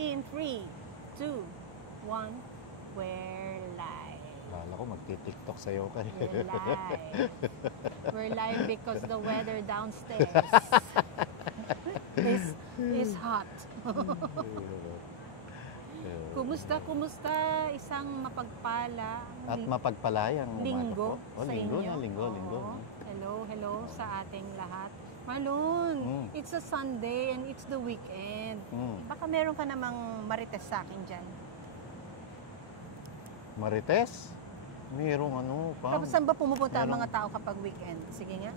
In 3, 2, 1, we're live. Lala ko magti-TikTok sa'yo ka. We're live. We're live because the weather downstairs is hot. Kumusta? Isang mapagpala at mapagpalayang linggo sa inyo. Linggo. Hello sa ating lahat. Marlon, it's a Sunday and it's the weekend. Baka meron ka namang marites sa akin dyan. Marites? Merong pa. Tapos saan ba pumupunta ang mga tao kapag weekend? Sige nga.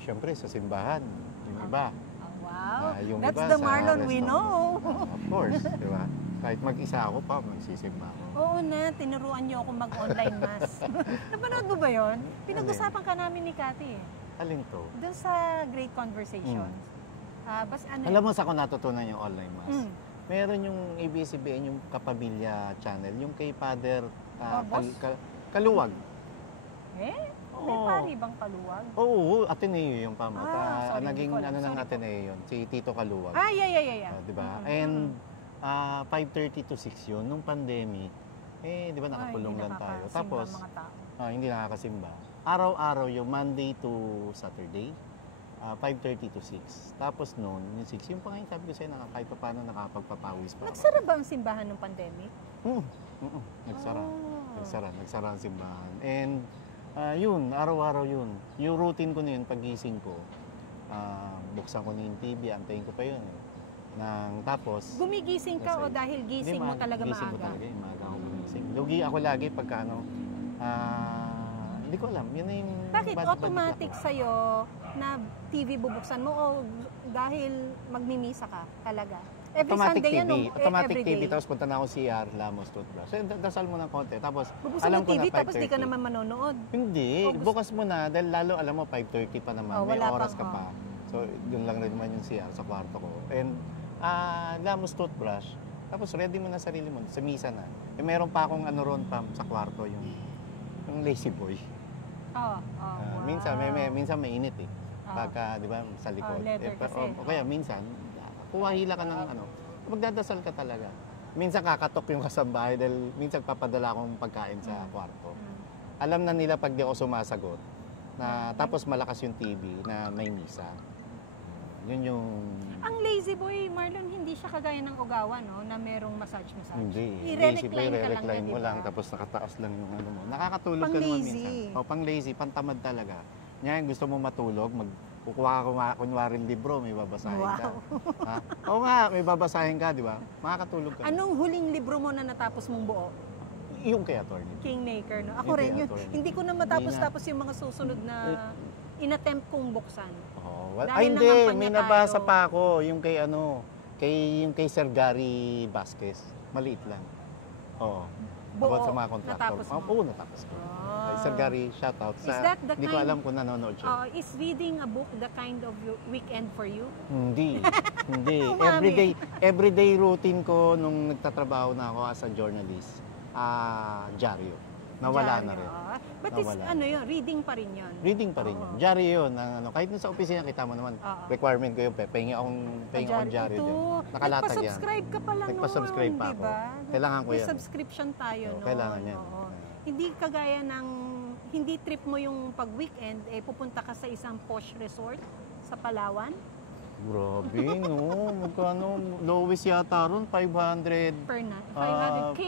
Siyempre, sa simbahan. Yung iba. Wow. Yung That's iba the Marlon we know. Of course, di ba? Kahit mag-isa ako pa, magsisimba ako. Oo na, tinuruan niyo ako mag-online mass. Napanood mo ba yun? Pinag-usapan ka namin ni Cathy eh. Alin to? Doon sa Great Conversations. Alam mo sa ako natutunan yung online mass? Meron yung ABS-CBN, yung Kapamilya channel, yung kay Father Kaluwag. May pari bang Kaluwag? Oo, Ateneo yung pamot. Sorry, Naging sorry Ateneo yun, si Tito Kaluwag. Yeah. Diba? And 5:30 to 6 yun, nung pandemic, di ba nakakulong lang tayo. Tapos, hindi nakakasimba. Araw-araw yung Monday to Saturday, 5:30 to 6. Tapos noon, yung 6, yung pangayon sabi ko sa'yo, kahit pa paano nakapagpapawis pa. Nagsara ba ang simbahan ng pandemic? Nagsara ang simbahan. And yun, araw-araw yun. Yung routine ko na yun, pagising ko, buksan ko na yung TV, antayin ko pa yun. Tapos, gumigising ka o dahil gising mo talaga maaga? Gising ko talaga, maaga ako gumising. Lugi ako lagi pagka hindi ko alam. Yun na yung... Bakit automatic sa'yo na TV bubuksan mo o dahil magmimisa ka talaga? Every automatic Sunday TV. yan o Automatic everyday? TV, tapos punta na ako CR, Lamos, toothbrush. So, dasal mo ng konti. Tapos, bubuksan alam mo ko TV na 5:30. tapos di ka naman manonood? Hindi. Bukas mo na dahil lalo alam mo 5:30 pa naman. May oras ka pa. So, yun lang rin naman yung CR sa kwarto ko. And, Lamos, toothbrush. Tapos, ready mo na sarili mo. Sa misa na. Meron pa akong ron pa sa kwarto, yung lazy boy. Wow. Minsan mainit eh. Pagka, di ba, sa likod. O kaya minsan, kuwahila ka ng magdadasal ka talaga. Minsan kakatok yung kasambahay dahil minsan papadala akong pagkain sa kwarto. Alam na nila pag di ako sumasagot, tapos malakas yung TV na may misa. Yun yung... Ang lazy boy, Marlon, hindi siya kagaya ng Ogawa, no? Na merong massage. Hindi. I-recline ka lang I-recline mo lang, tapos nakataas lang yung mo. Nakakatulog ka naman minsan. Pang lazy, pantamad talaga. Yan, gusto mo matulog, kukuha ka kunwari libro, may babasahin ka. Oo nga, may babasahin ka, di ba? Makakatulog ka. Anong huling libro mo na natapos mong buo? Yung kay Attorney. Kingmaker, no? Ako rin yun. Hindi ko na matapos-tapos yung mga susunod na inattempt kong buksan. Hindi, may nabasa pa ako yung kay kay Sir Gary Vasquez. Maliit lang. Oo. Buo, sa mga contractor. natapos mo? Oo, natapos ko. Kay Sir Gary, shout out. Hindi ko alam kung nanonood siya. Is reading a book the kind of weekend for you? Hindi. Everyday routine ko nung nagtatrabaho na ako as a journalist, dyaryo. Nawala na rin. But yun, reading pa rin yun. Reading pa rin yun. Dyaryo yun. Kahit sa opisina kita mo naman, requirement ko yun. Pahingi akong dyaryo din. Nakalatag yan. Nagpa-subscribe ka pala noon. Nagpa-subscribe pa ako. Kailangan ko yan. May subscription tayo noon. Kailangan yan. Hindi kagaya ng, hindi trip mo yung pag-weekend, pupunta ka sa isang posh resort sa Palawan. Grabe, no? Magkano? Lowest yata ron, 500. Per night? 500K?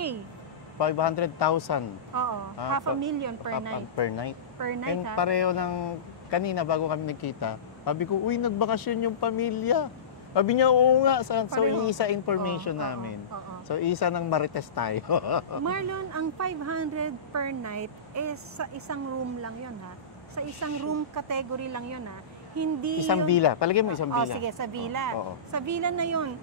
500,000. Oo, $500,000 per night. Per night. Per night, And pareho ng kanina bago kami nagkita, sabi ko, uy, nagbakasyon yung pamilya. Sabi niya, oo nga. So, isa information namin. So, isa ng marites tayo. Marlon, ang 500 per night is sa isang room lang yun, ha? Sa isang room category lang yun, ha? Hindi isang villa. Palagay mo isang villa. Sige, sa villa. Sa villa na yun,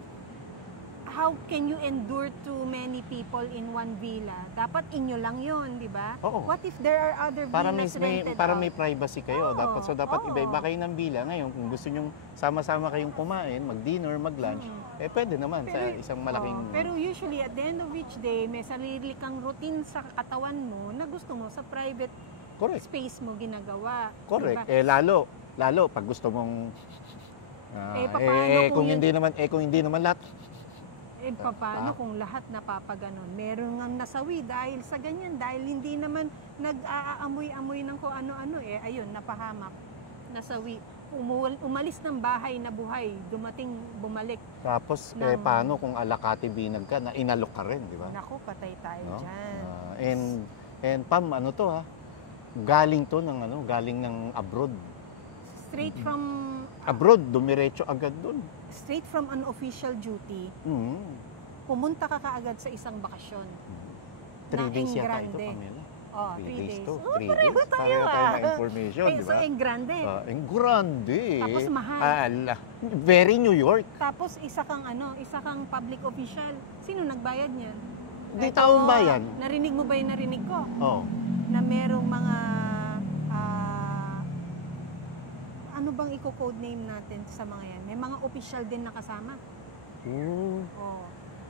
how can you endure too many people in one villa? Dapat inyo lang yun, di ba? What if there are other villas rented Para may privacy kayo. Dapat iba-iba kayo ng villa. Ngayon, kung gusto nyo sama-sama kayong kumain, mag-dinner, mag-lunch, pwede naman sa isang malaking... Pero usually, at the end of each day, may sarili kang routine sa katawan mo na gusto mo sa private space mo ginagawa. Correct. Diba? Lalo, pag gusto mong... paano kung hindi naman lahat, Eh, paano kung lahat napapaganon? Meron ngang nasawi dahil sa ganyan, dahil hindi naman nag-aamoy-amoy ng kung ano-ano eh. Ayun, napahamak, nasawi. Umalis ng bahay na buhay, bumalik. Tapos, paano kung alakati binag ka, na inalok ka rin, di ba? Naku, patay tayo dyan. And Pam, ano to ha? Galing to galing ng abroad. Straight from... Abroad, dumiretso agad dun. Straight from an official duty, pumunta ka kaagad sa isang bakasyon. 3 days yata ito, Pamela. 3 days. 3 days. Pareho tayo ng information, di ba? So, Engrande. Engrande. Tapos mahal. Very New York. Tapos isa kang public official. Sino nagbayad niyan? Di taong bayan. Narinig mo ba yung narinig ko? Oo. Na merong mga ano bang i-code name natin sa mga yan? May mga official din nakasama.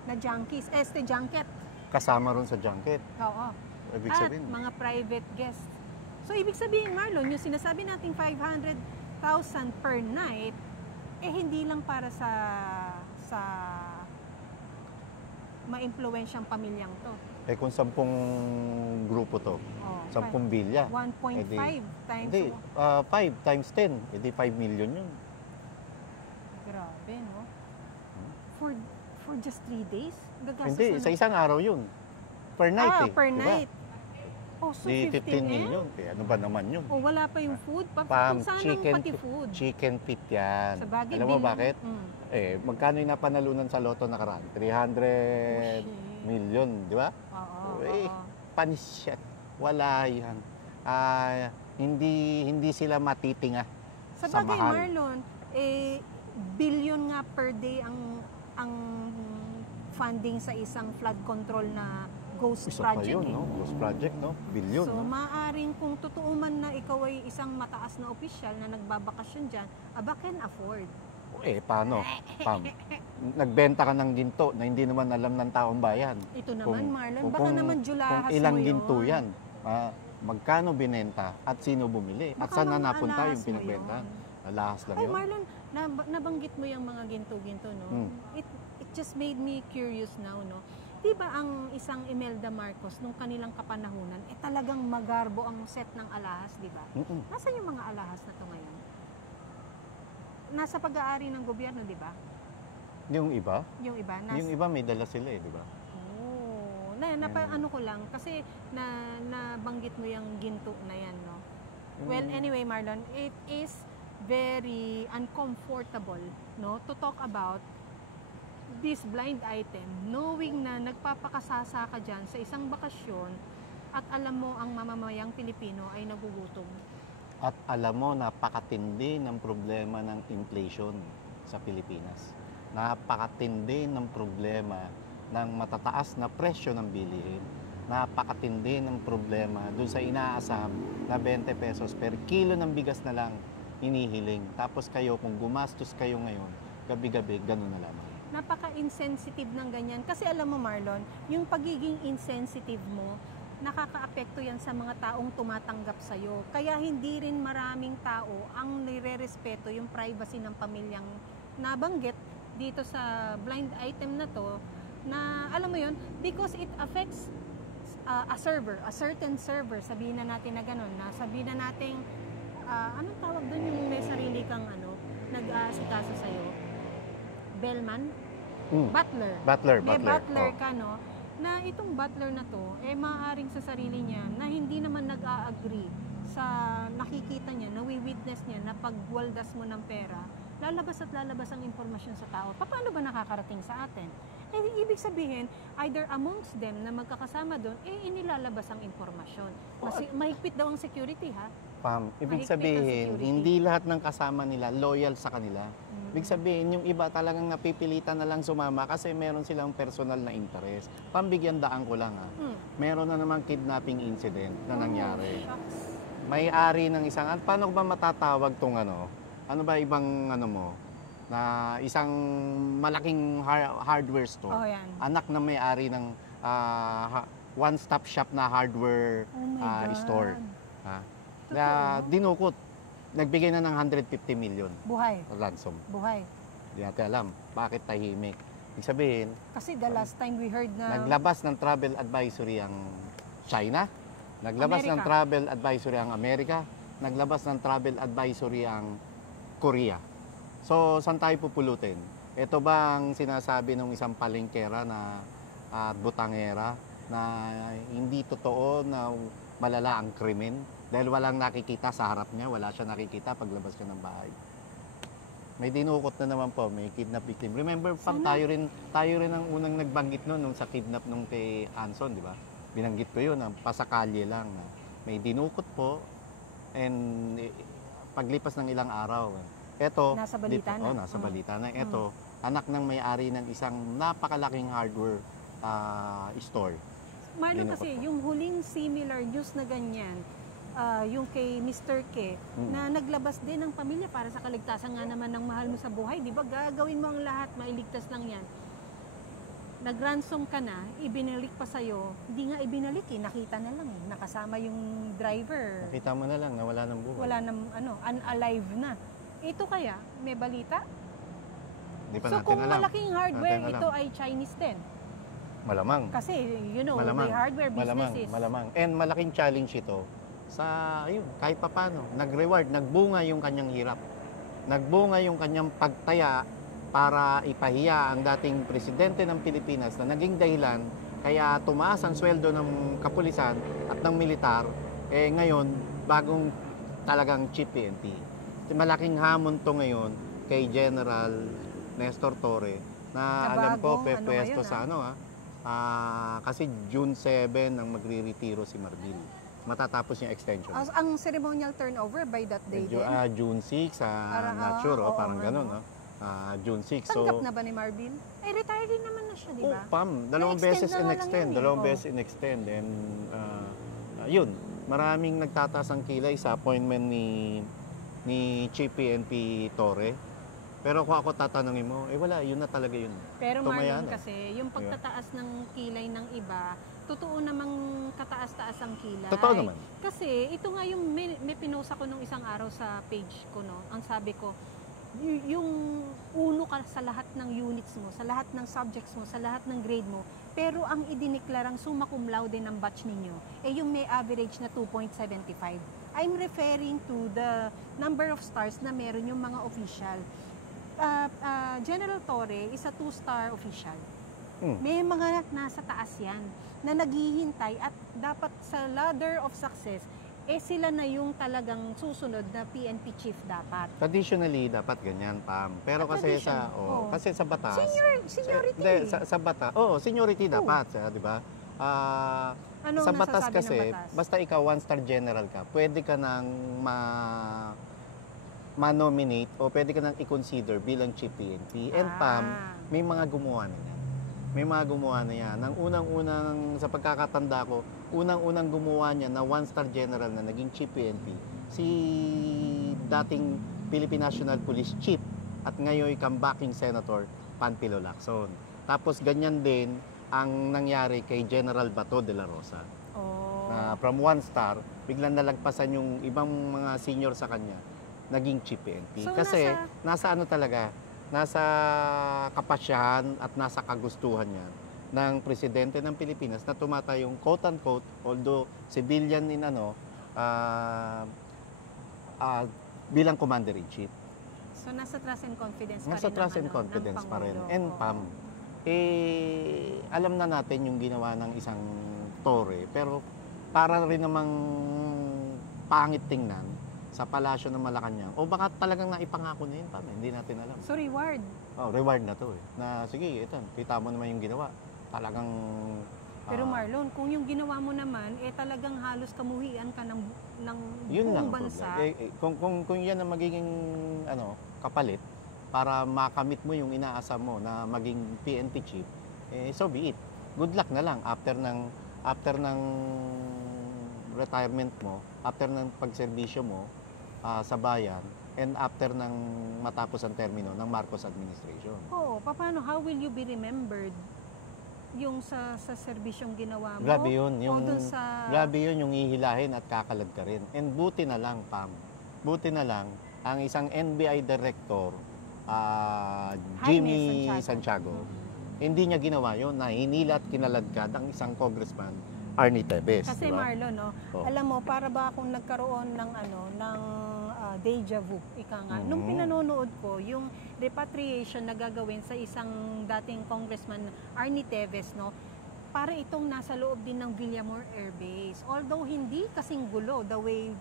Na junkies. Junket. Kasama ron sa junket. Oo. Ibig At sabihin, mga private guests. So, ibig sabihin, Marlon, yung sinasabi nating 500,000 per night, hindi lang para sa ma-impluensyang pamilyang to. Kung 10 grupo to, 10 bilya. 1.5 times... Hindi, 5 times 10, 5 million yun. Grabe, no? For just 3 days? Hindi, sa isang araw yun. Per night per diba? night. So 15 million. Ano ba naman yun? Wala pa yung food? Pam, pati food. Chicken feet yan. Sa bagay, alam mo bakit? Magkano yung napanalunan sa loto nakaraan? 300 million, di ba? Panis yan. Wala yan. Hindi sila matitinga sa bagay, mahal. Marlon, billion nga per day ang funding sa isang flood control na ghost project. Ghost project, billion. So, maaaring kung totoo man na ikaw ay isang mataas na opisyal na nagbabakasyon dyan, can afford. Paano? Pam, nagbenta ka ng ginto na hindi naman alam ng taong bayan. Ito naman, Marlon, baka naman julahas kung ilang ginto yan, magkano binenta at sino bumili? At saan na napunta yung pinagbenta? Lahas lang yun. Marlon, nabanggit mo yung mga ginto-ginto, no? It just made me curious now, no? Di ba ang isang Imelda Marcos nung kanilang kapanahunan, talagang magarbo ang set ng alahas, di ba? Nasaan yung mga alahas na to ngayon? Nasa pag-aari ng gobyerno, di ba? Yung iba? Yung iba? Yung iba may dala sila di ba? Ano ko lang, kasi nabanggit mo yung ginto na yan, no? Well, anyway, Marlon, it is very uncomfortable, no, to talk about this blind item, knowing na nagpapakasasa ka dyan sa isang bakasyon at alam mo ang mamamayang Pilipino ay nagugutom. At alam mo, napakatindi ng problema ng inflation sa Pilipinas. Napakatindi ng problema ng matataas na presyo ng bilihin. Napakatindi ng problema dun sa inaasam na 20 pesos per kilo ng bigas na lang hinihiling. Tapos kayo, kung gumastos kayo ngayon, gabi-gabi, ganun na lamang. Napaka-insensitive ng ganyan. Kasi alam mo, Marlon, yung pagiging insensitive mo, nakakaapekto yan sa mga taong tumatanggap sa'yo. Kaya hindi rin maraming tao ang nire-respeto yung privacy ng pamilyang nabanggit dito sa blind item na to, na alam mo yun, because it affects a certain server, sabihin na natin na gano'n, na sabihin na natin, anong tawag doon yung may sarili kang nag-aasikaso sa'yo? Bellman? Butler. May butler ka, no? Na itong butler na to, maaaring sa sarili niya na hindi naman nag-a-agree sa nakikita niya, nawi-witness niya na pagwaldas mo ng pera, lalabas at lalabas ang impormasyon sa tao. Paano ba nakakarating sa atin? Ibig sabihin, either amongst them na magkakasama doon, inilalabas ang impormasyon. Mahigpit daw ang security, ha? Pam, ibig sabihin, hindi lahat ng kasama nila loyal sa kanila. Ibig sabihin, yung iba talagang napipilitan na lang sumama kasi meron silang personal na interest. Pambigyan daan ko lang, ha? Meron na namang kidnapping incident na nangyari. May-ari ng isang, at paano ba matatawag tong ano ba ibang mo, na isang malaking hardware store. Anak na may-ari ng one-stop shop na hardware store. Na dinukot. Nagbigay na ng 150 million. Buhay. Ransom. Buhay. Hindi natin alam. Bakit tahimik? Ibig sabihin, Kasi the last time we heard na naglabas ng travel advisory ang China, naglabas ng Amerika. travel advisory ang Amerika, naglabas ng travel advisory ang Korea. So, saan tayo pupulutin? Ito ba ang sinasabi ng isang palengkera na at butangera na hindi totoo na malala ang krimen dahil walang nakikita sa harap niya, wala siya nakikita paglabas siya ng bahay. May dinukot na naman po, may kidnap victim. Remember, pang tayo rin ang unang nagbanggit noon nung sa kidnap nung kay Anson, di ba? Binanggit ko yun, pasakalye lang. May dinukot po, and paglipas ng ilang araw. Ito, nasa balita na. nasa balita na. Ito, anak ng may-ari ng isang napakalaking hardware store. Marlon, Dinukot kasi po. yung huling similar news na ganyan, yung kay Mr. K, na naglabas din ng pamilya para sa kaligtasan nga naman ng mahal mo sa buhay. Di ba? Gagawin mo ang lahat, mailigtas lang yan. Nag-ransom ka na, ibinalik pa sa'yo. Hindi nga ibinalik eh, nakita na lang eh. Nakasama yung driver. Nakita mo na lang na wala ng buhay. Wala nang unalive na. Ito kaya, may balita? Hindi pa So natin kung alam. malaking hardware, Natin alam. ito ay Chinese din. Malamang. Kasi, you know, Malamang. the hardware Malamang, businesses. malamang. And malaking challenge ito sa, ayun, kahit papano, nag-reward, nagbunga yung kanyang hirap. Nagbunga yung kanyang pagtaya para ipahiya ang dating presidente ng Pilipinas na naging dahilan kaya tumaas ang sweldo ng kapulisan at ng militar, ngayon, bagong talagang chief PNP. Malaking hamon to ngayon kay General Nestor Torre na alam ko, Kabagong, pwesto ngayon, sa kasi June 7 ang magre-retiro si Marbil. Matatapos yung extension. Ang ceremonial turnover by that day din. June 6, Parang, not sure, oo, parang nga, ganun. no? June 6. Tanggap na ba ni Marvin? Eh, retired din naman na siya, di ba? Pam, dalawang Na-extend beses na nga lang in-extend. yan eh. Dalawang Oo. beses in-extend. And, yun, maraming nagtataas ang kilay sa appointment ni Chief PNP Torre. Pero kung ako tatanungin mo, wala, yun na talaga yun. Pero Tumayan, Marlon kasi, yung pagtataas ng kilay ng iba, totoo namang kataas-taas ang kilay. Totoo naman. Kasi ito nga yung may pinost ako nung isang araw sa page ko, no? Ang sabi ko, yung uno ka sa lahat ng units mo, sa lahat ng subjects mo, sa lahat ng grade mo, pero ang idineklarang summa cum laude ng batch ninyo, yung may average na 2.75. I'm referring to the number of stars na meron yung mga official. General Torre is a 2-star official. May mga nasa taas yan na naghihintay at dapat sa ladder of success, sila na yung talagang susunod na PNP chief dapat. Traditionally, dapat ganyan, Pam. Pero kasi kasi sa batas, Seniority. sa batas, seniority dapat, di ba? Anong sa batas nasasabi kasi, ng batas? basta ikaw 1-star general ka, pwede ka nang ma-nominate o pwede ka nang i-consider bilang chief PNP. And Pam, may mga gumawa na yan. May mga gumawa na yan. Ang unang-unang, sa pagkakatanda ko, unang-unang gumawa niya na 1-star general na naging chief PNP, si dating Philippine National Police Chief at ngayon comebacking Senator Panfilo Lacson. Tapos ganyan din ang nangyari kay General Bato de la Rosa. Na from 1-star, biglang nalagpasan yung ibang mga senior sa kanya, naging chief PNP. So, kasi nasa ano talaga, nasa kapasyahan at nasa kagustuhan niya ng presidente ng Pilipinas na tumatayong quote-unquote, although civilian in bilang commander-in-chief. So, nasa trust and confidence pa rin. Nasa trust and confidence pa rin. And Pam, alam na natin yung ginawa ng isang Torre, pero para rin namang pangit tingnan sa palasyo ng Malacanang. O baka talagang naipangako na yun, Pam, hindi natin alam. So, reward. Reward na to eh. Na sige, ito, kita mo naman yung ginawa. Talagang Pero Marlon, kung yung ginawa mo naman, talagang halos kamuhian ka ng yun lang buong bansa. Kung yan ang magiging kapalit para makamit mo yung inaasam mo na maging PNP chief, so be it. Good luck na lang after ng retirement mo, after ng pagserbisyo mo sa bayan, and after ng matapos ang termino ng Marcos administration. Oo, paano? How will you be remembered? Yung sa serbisyong ginawa mo? Grabe yun. Grabe yun yung ihilahin at kakalad ka rin. And buti na lang, Pam. Buti na lang, ang isang NBI director, Jimmy Santiago, Hindi niya ginawa yun, na hinila at kinaladkad ang isang congressman, Arnie Tevez. Kasi diba? Marlon, no, alam mo, para ba akong nagkaroon ng deja vu, ika nga. Nung pinanonood ko, yung repatriation na gagawin sa isang dating congressman, Arnie Tevez, no, para itong nasa loob din ng Villamor Air Base. Although hindi kasing gulo the way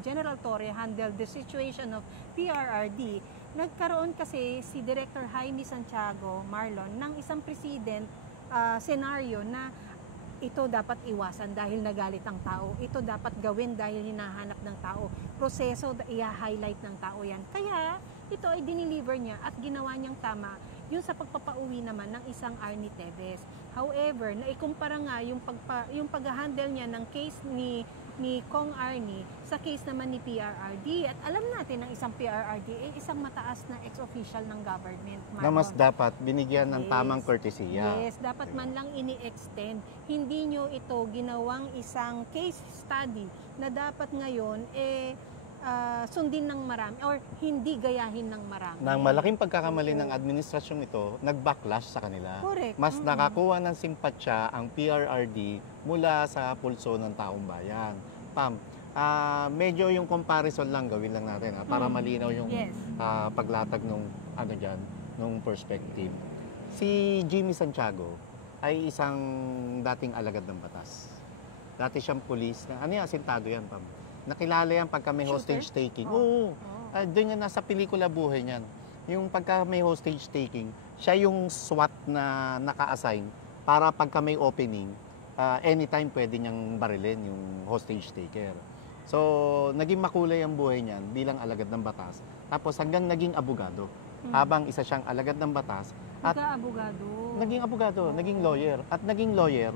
General Torre handled the situation of PRRD, nagkaroon kasi si Director Jaime Santiago, Marlon, ng isang president senaryo na ito dapat iwasan dahil nagalit ang tao. Ito dapat gawin dahil hinahanap ng tao. Proseso, i-highlight ng tao yan. Kaya ito ay dineliver niya at ginawa niyang tama yung sa pagpapauwi naman ng isang Arnie Tevez. However, naikumpara nga yung pag-handle niya ng case ni Kong Arnie sa case naman ni PRRD. At alam natin ng isang PRRD ay isang mataas na ex-official ng government. Marlon. Na mas dapat binigyan ng tamang courtesya. Yes, dapat man lang ini-extend. Hindi nyo ito ginawang isang case study na dapat ngayon sundin ng marami or hindi gayahin ng marami. Nang malaking pagkakamali ng administrasyong ito, nag-backlash sa kanila. Correct. Mas nakakuha ng simpatya ang PRRD mula sa pulso ng taong bayan. Pam, medyo yung comparison lang gawin lang natin para malinaw yung paglatag nung perspective. Si Jimmy Santiago ay isang dating alagad ng batas. Dati siyang pulis. Asintado yan, Pam. Nakilala yan pagka may hostage taking. Oo. Doon yan, nasa pelikula buhay niyan. Yung pagka may hostage taking, siya yung SWAT na naka-assign para pagka may opening, anytime pwede niyang barilin yung hostage taker. So, naging makulay ang buhay niyan bilang alagad ng batas. Tapos hanggang naging abogado. Habang isa siyang alagad ng batas. At naging abogado, naging lawyer. At naging lawyer,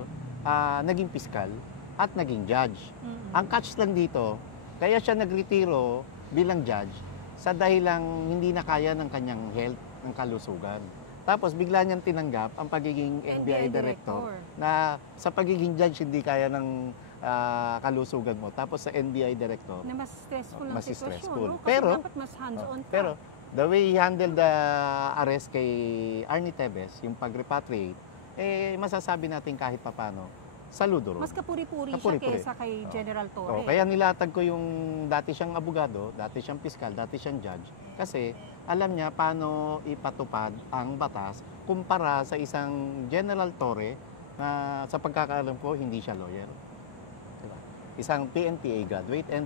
naging piskal, at naging judge. Ang catch lang dito, kaya siya nagretiro bilang judge sa dahilang hindi na kaya ng kanyang health, ng kalusugan. Tapos bigla niyang tinanggap ang pagiging NBI director na sa pagiging judge hindi kaya ng kalusugan mo. Tapos sa NBI director, na mas stressful ang sitwasyon. Stressful. No? Kasi dapat mas hands-on ka. Pero the way he handled the arrest kay Arnie Tevez, yung pag-repatriate, masasabi natin kahit papano, saludo ron. Mas kapuri-puri siya kaysa kay General Torre. Kaya nilatag ko yung dati siyang abogado, dati siyang piskal, dati siyang judge. Kasi alam niya paano ipatupad ang batas kumpara sa isang General Torre na sa pagkakaalam ko hindi siya lawyer. Diba? Isang PNPA graduate, and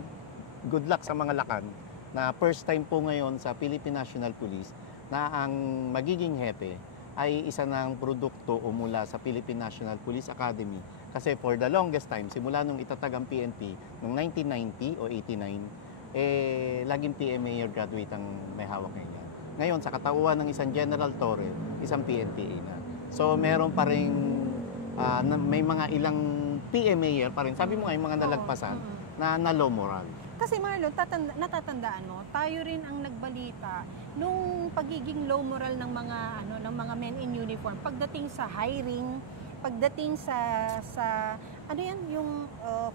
good luck sa mga lakan na first time po ngayon sa Philippine National Police na ang magiging hepe ay isa ng produkto o mula sa Philippine National Police Academy. Kasi for the longest time, simula nung itatag ang PNP, noong 1990 o 89, laging PMA year graduate ang may hawak ngayon. Ngayon, sa katauhan ng isang General Torre, isang PNPA na. So, meron pa rin, may mga ilang PMA year pa rin. Sabi mo nga, yung mga nalagpasan na low moral. Kasi Marlon, natatandaan mo, tayo rin ang nagbalita nung pagiging low moral ng mga men in uniform pagdating sa hiring, pagdating sa yung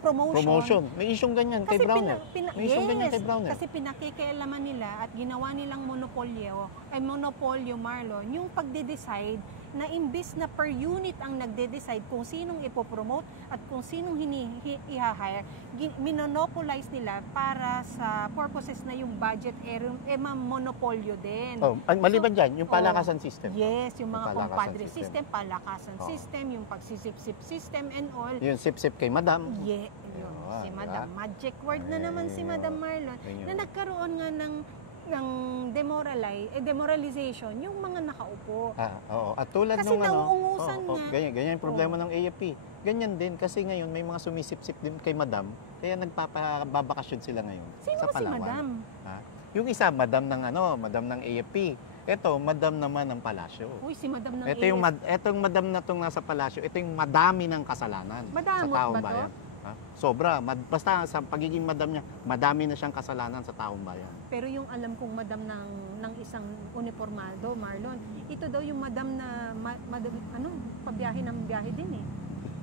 promotion. May isyong ganyan kay Browner. May isyong ganyan kay Browner. Kasi pinakikialaman nila at ginawa nilang monopolyo Marlon, yung pagde-decide na imbis na per unit ang nagde-decide kung sinong ipopromote at kung sinong i-hire, minonopolize nila para sa purposes na yung budget monopolyo din. Maliban dyan, yung palakasan system. Yes, yung mga compadre system, palakasan system, yung pagsisip-sip system and all. Yung sip-sip kay Madam. Yeah, si Madam. Magic word na naman si Madam Marlon. Na nagkaroon nga ng demoralization yung mga nakaupo. At tulad kasi nauungusan niya. Ganyan yung problema ng AFP. Ganyan din kasi ngayon may mga sumisip-sip din kay Madam, kaya nagpapabakasyon sila ngayon. Sino sa Palawan. Si Madam? Yung isa, Madam ng AFP. Ito, Madam naman ng Palasyo. Uy, si Madam ng AFP. Itong Madam na itong nasa Palasyo, ito yung madami ng kasalanan sa taong bayan. Sobra. Basta sa pagiging madam niya, madami na siyang kasalanan sa taong bayan. Pero yung alam kong madam ng isang uniformado, Marlon, ito daw yung madam na pabiyahe ng biyahe din eh.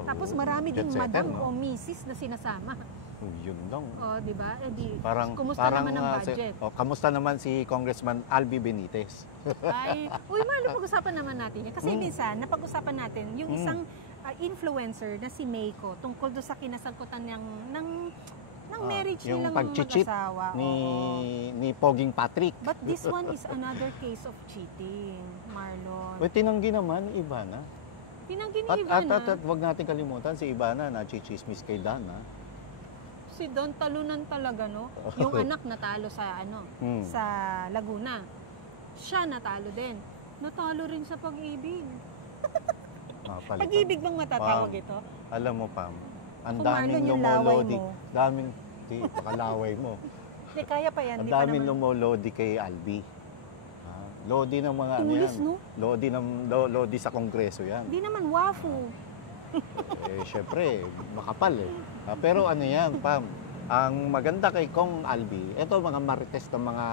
Tapos marami din madam o misis na sinasama. Yun lang. Di ba? Di, Parang, kumusta naman ang budget? Kamusta naman si Congressman Albi Benitez? Marlon, pag-usapan naman natin yan. Kasi minsan, napag-usapan natin yung isang influencer na si Meiko tungkol doon sa kinasangkutan ng marriage yung nilang pag-cheat mag-asawa. ni Poging Patrick. But this one is another case of cheating, Marlon. Tinanggi naman, Ivana. Tinanggi ni Ivana. At wag natin kalimutan, si Ivana na chichismis kay Dan, ha? Si Don talunan talaga, no? Yung anak natalo sa sa Laguna. Siya natalo din. Natalo rin sa pag-ibig. Pag-ibig bang matatawag ito? Alam mo, Pam, ang Kung daming Marlon, yung laway lumolodi. mo. Pakalaway mo. Hindi, kaya pa yan. Ang Di pa daming naman. lumolodi kay Albi. Lodi ng mga Tulis, yan. no? Lodi sa kongreso yan. Hindi naman wafu. Syempre, makapal eh. Pero ano yan, Pam, ang maganda kay Kong Albi, ito mga marites ng mga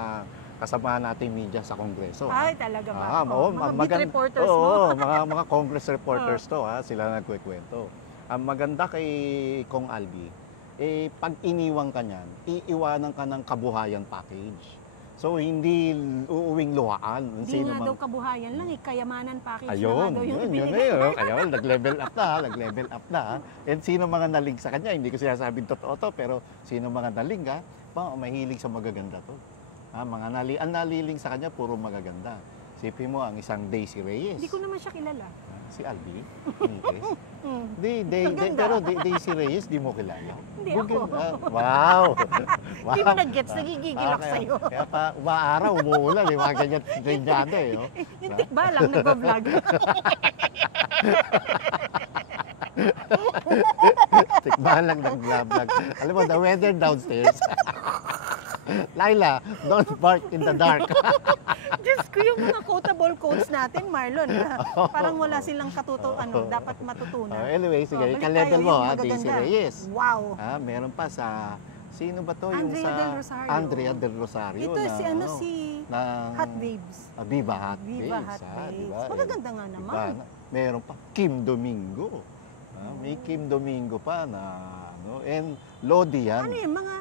kasama nating media sa kongreso. Ay, talaga ba? Mga beat maganda, reporters, no? mga congress reporters to, ha? Sila nagkukwento. Ang maganda kay Kong Albi, pag iniwan ka niyan, iiwanan ka ng kabuhayan package. So, hindi uuwing luhaan. Hindi nga daw kabuhayan lang, kayamanan package ayun, na nga daw yung yun binigay. Kaya nag-level up na. And sino mga naling sa kanya, hindi ko sinasabing totoo to, pero sino mga naling, mahilig sa magaganda to. Ang naliling sa kanya, puro magaganda. Sipin mo, ang isang Daisy Reyes. Hindi ko naman siya kilala. Si Albi? Pero Daisy Reyes, di mo kilala? Hindi ako. Wow! Hindi mo nag-gets, nagigigil ako sa'yo. Kaya pa, umaaraw, umuulan, mga ganyan trinyado eh. Yung tikba lang, nagbablog. Tikba lang nag-vlog. Alam mo, the weather downstairs. Laila, don't bark in the dark. Diyos ko, yung mga quotable quotes natin, Marlon, parang wala silang dapat matutunan. Anyway, sige, balik ka-level tayo, mo, yung Daisy magaganda. Reyes. Wow. Meron pa sa, sino ba to? Andrea Del Rosario. Andrea Del Rosario. Ito si na, Hot Babes. Viva Hot Viva Babes. Hot Babes. Diba? Magaganda nga naman. Meron pa, Kim Domingo. May Kim Domingo pa na, and Lodi yan. Ano yung mga...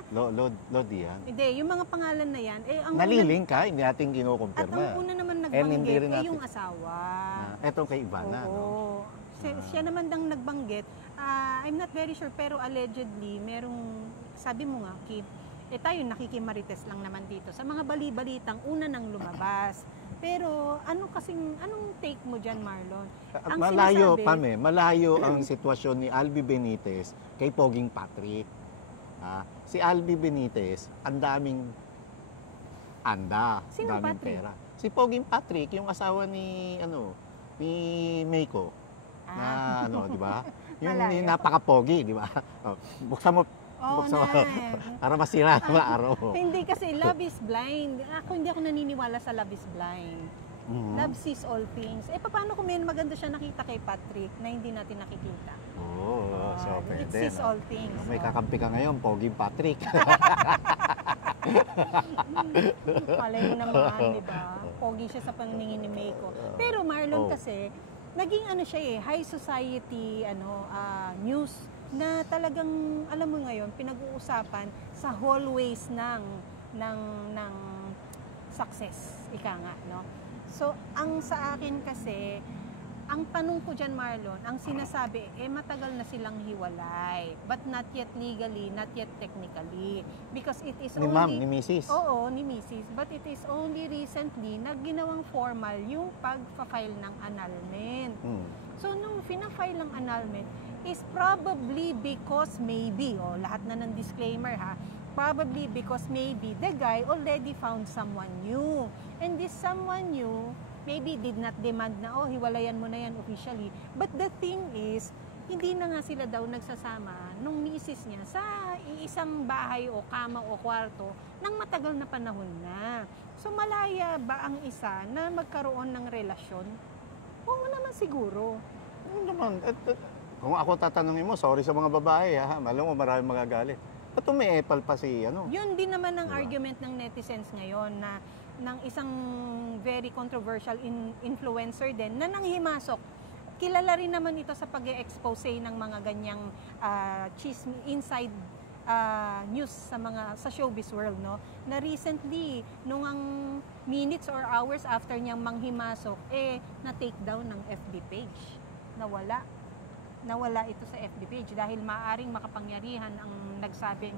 Lodi yan. Hindi, yung mga pangalan na yan, ang naliling ka, hindi natin at kinukumpirma. ang una naman And hindi nagbanggit, rin natin- yung asawa. Eto kay Ivana, Oo. Siya naman dang nagbanggit. I'm not very sure, pero allegedly, merong, sabi mo nga, Kim, tayo nakikimarites lang naman dito. Sa mga bali-balitang una nang lumabas. Pero anong take mo dyan, Marlon? Ang Malayo, sinasabi- Pam, malayo ang sitwasyon ni Albi Benitez kay Poging Patrick. Si Albi Benitez, ang daming Sino daming Patrick? pera. Si Poging Patrick, yung asawa ni Meiko. Na di ba? Yung Malayo. napaka-pogi, di ba? Buksan mo buksan mo para masira ang araw mo. Hindi kasi love is blind. Hindi ako naniniwala sa love is blind. Mhm. Love sees all things. Paano kung may maganda siya nakita kay Patrick na hindi natin nakikita? So It pwede. sees all things. May kakampi ka ngayon, Poging Patrick. Paling naman, di ba? Pogi siya sa paningin ni Meiko. Pero Marlon kasi, naging siya high society news na talagang, alam mo ngayon, pinag-uusapan sa hallways ng success. Ika nga, no? So, ang sa akin kasi, ang tanong ko dyan, Marlon, ang sinasabi, matagal na silang hiwalay. But not yet legally, not yet technically. Because it is Ni ma'am, ni Mrs. Oo, ni Mrs. But it is only recently na ginawang formal yung pag-file ng annulment. So, nung fina-file ng annulment is probably because maybe, lahat na ng disclaimer probably because maybe the guy already found someone new. And this someone new maybe did not demand na, hiwalayan mo na yan officially. But the thing is, hindi na nga sila daw nagsasama nung misis niya sa iisang bahay o kama o kwarto nang matagal na panahon na. So malaya ba ang isa na magkaroon ng relasyon? Oo naman siguro. Naman, kung ako tatanungin mo, sorry sa mga babae, alam mo maraming magagalit. Ba't umiepal pa si Yun din naman ang argument ng netizens ngayon na ng isang very controversial influencer din na nanghimasok. Kilala rin naman ito sa pag-expose ng mga ganyang news sa showbiz world, no? Na recently, nung ang minutes or hours after niyang manghimasok, na-take down ng FB page. Nawala ito sa FB page dahil maaring makapangyarihan ang nagsabing